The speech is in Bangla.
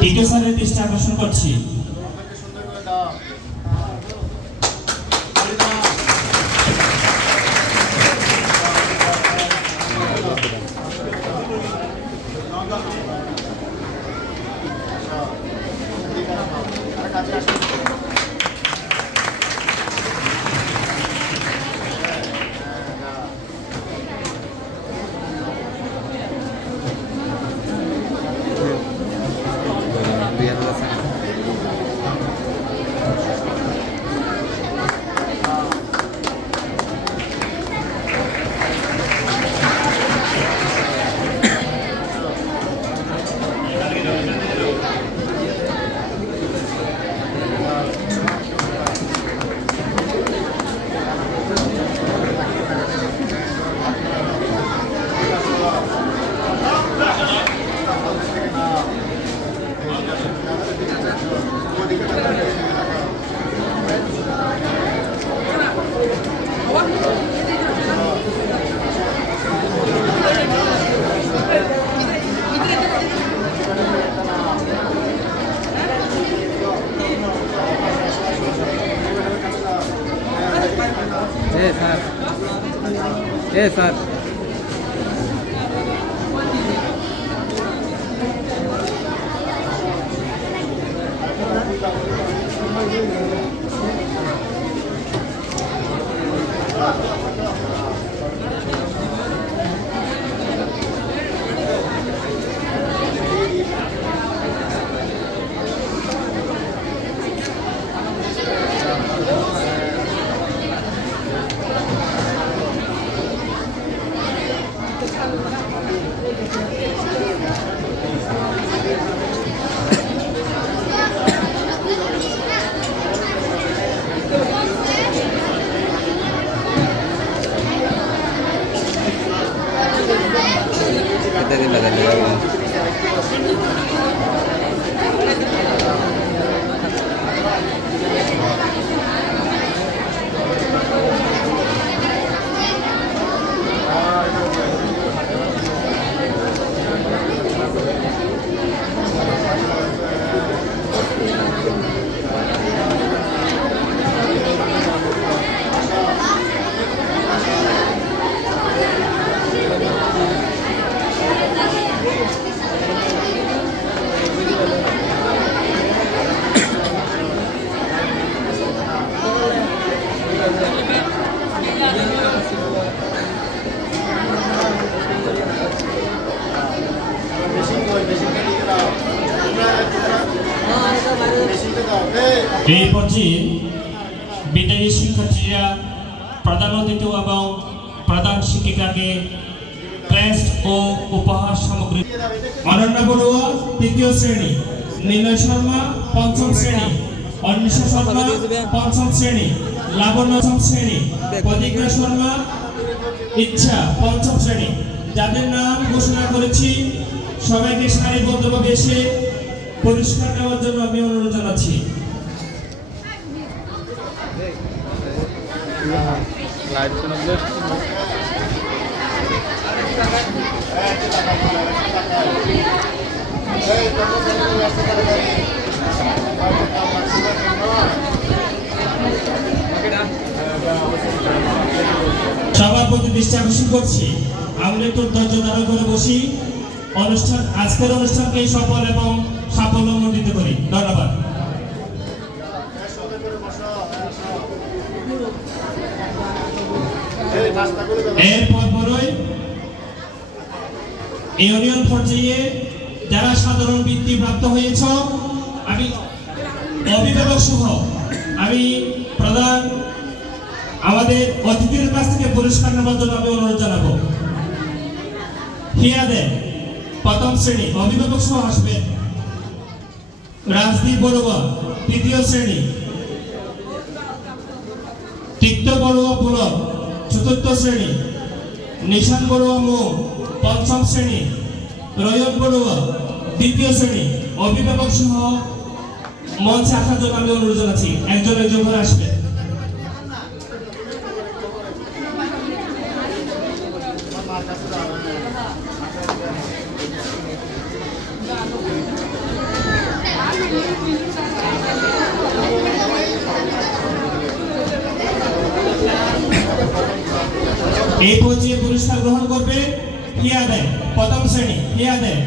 তৃতীয় স্যারের দৃষ্টি আকর্ষণ করছি। স্যার এই পর্যায়ে বিদায়ী শিক্ষার্থীরা প্রধান অতিথি এবং প্রধান শিক্ষিকাকে ক্রেস্ট ও উপহার সামগ্রী অনন্য বড়ুয়া তৃতীয় শ্রেণী, নিলয় শর্মা পঞ্চম শ্রেণী, অন্বেষা শর্মা পঞ্চম শ্রেণী, লাবণ্য পঞ্চম শ্রেণী, প্রতিজ্ঞা শর্মা ইচ্ছা পঞ্চম শ্রেণী। যাদের নাম ঘোষণা করেছি সবাইকে সারিবদ্ধভাবে এসে পুরস্কার নেওয়ার জন্য আমি অনুরোধ জানাচ্ছি। সবার প্রতি দৃষ্টি আকর্ষণ করছি, আমরা একটু ধৈর্য ধারণ করে বসি। আজকের অনুষ্ঠানকে সফল এবং সাফল্যমণ্ডিত করি। ধন্যবাদ। এরপর পরই ইউনিয়ন পর্যায়ে যারা সাধারণ বৃত্তি প্রাপ্ত হয়েছ, আমি অভিভাবক সহ আমি প্রধান আমাদের অতিথিদের কাছ থেকে পুরস্কার নেওয়ার জন্য আমি অনুরোধ জানাবো। হিয়াদে প্রথম শ্রেণী, অভিভাবক সহ আসবেন। রাজদীপ বড়ুয়া তৃতীয় শ্রেণী, তিক্ত বড়ুয়া পুলক চতুর্থ শ্রেণী, নিশান বড়ুয়া মো পঞ্চম শ্রেণী, রয়ন বড়ুয়া দ্বিতীয় শ্রেণী। অভিভাবক সহ মঞ্চে আসার জন্য আমি অনুরোধ জানাচ্ছি। একজন একজন করে আসবেন। এই পর্যায়ে পুরস্কার গ্রহণ করবে হিয়া দেয়, প্রথম শ্রেণী হিয়া দেয়।